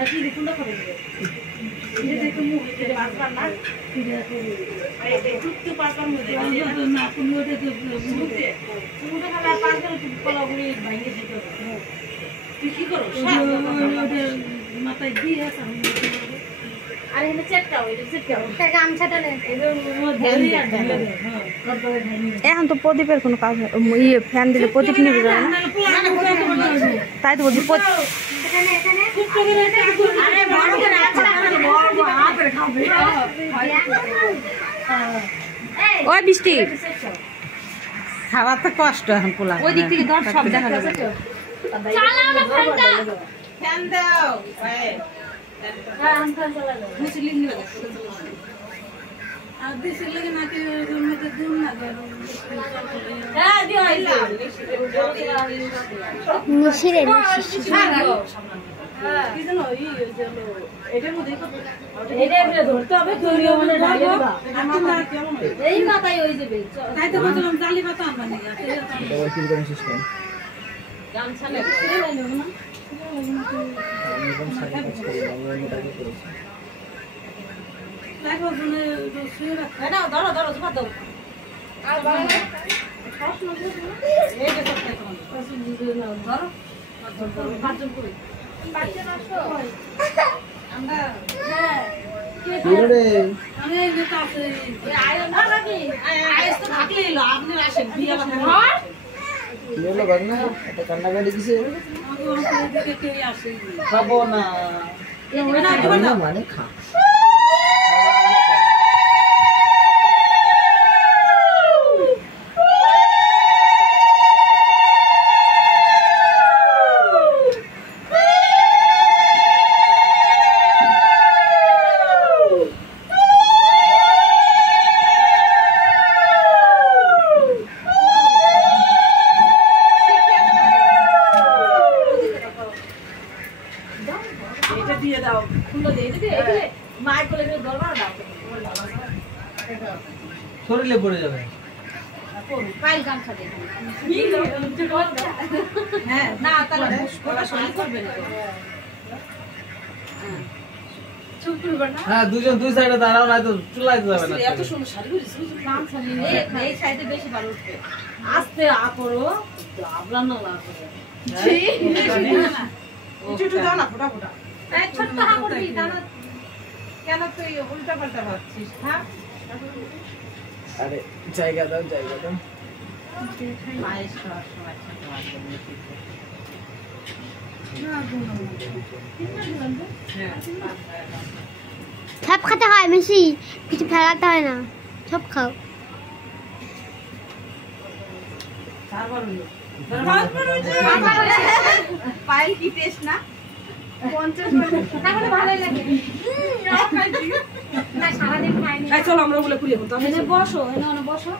নাকি রিকুন্ডা করে দিবে ये देखो मुंह के पास पर ना अरे देखो तो पास पर मुंह दे ना मुंह दे तो मुंह खाला पास कर कला गुड़ी भांगे दितो तू की करो মাথায় দিয়ে সামনে আরে এনে চেকটাও এটা চেকটাও টাকা আমছাটা নে এখন তো প্রদীপের কোনো কাজ ইয়ে ফ্যান দিলে প্রদীপ নিবে না তাই তো বলছি এখানে এখানে আরে বড় করে আচ্ছা বড় হাত রে খাবে ওই বৃষ্টি খাওয়া তো কষ্ট এখন পোলা ওই দিক থেকে ধর সব দেখা যাবে চালাও না ফ্যানটা ফ্যান দাও হ্যাঁ हम फैन चला लो মুসলিম নিবে আর দিছে লাগে না কি ওর মধ্যে দুম না হ্যাঁ দিও আইছে মিশিরে কি জানো এটার মধ্যে এটা ধরতে হবে তৈরিও মানে ঢালে দিবা এই মাথায় হই যাবে তাই তো বললাম জালি পাতা আনবা নি এটা ওই কি করে সিস্টেম গামছা নে লাইলো না লাগো বনে শুয়ে রাখ না ধরো ধরো জমা দাও আর বাবা সব নজর এই যে সব খাইতো ধরো ধরো পাঁচজন করে পাঁচজন আসো আমরা হ্যাঁ রে আমি যে কাছে আয় না নাকি আইস তো থাকলে এলো আপনি আসেন বিয়া বানানো কি হলো বাগনা এটা কান্নাকাটি কিসে আমাদের দিকে কেউ আসে খাবো না না মানে খা এটা দিয়ে দাও খুলে দিয়ে দিবি এখানে মাইক বলে দিয়ে দরবার দাও শরীরে পড়ে যাবে পাইল গামছা দে হ্যাঁ না তাহলে ওটা শরীর করবে না চুপ করবে না হ্যাঁ দুজন দুই সাইডে দাঁড়াও না তো চুলাইতে যাবে না এত সুন্দর শাড়ি পরেছিস গামছা নিয়ে এই সাইডে বেশি ভালো উঠবে আস্তে আ করো আবলা না লাগবে একটু দাও না ফোটা ফোটা এই ছোট্ট হা করবি দানা কেন তুই উল্টা পাল্টা ভাবছিস হ্যাঁ আরে জায়গা দাও মায়ের সময় সব খেতে হয় বেশি কিছু ফেলাতে হয় না সব খাও পায়েল কি টেস্ট না 50 তাহলে ভালোই লাগে না সারাদিন খাইনি চলো আমরা ওগুলো খুলে বসো এনে বসো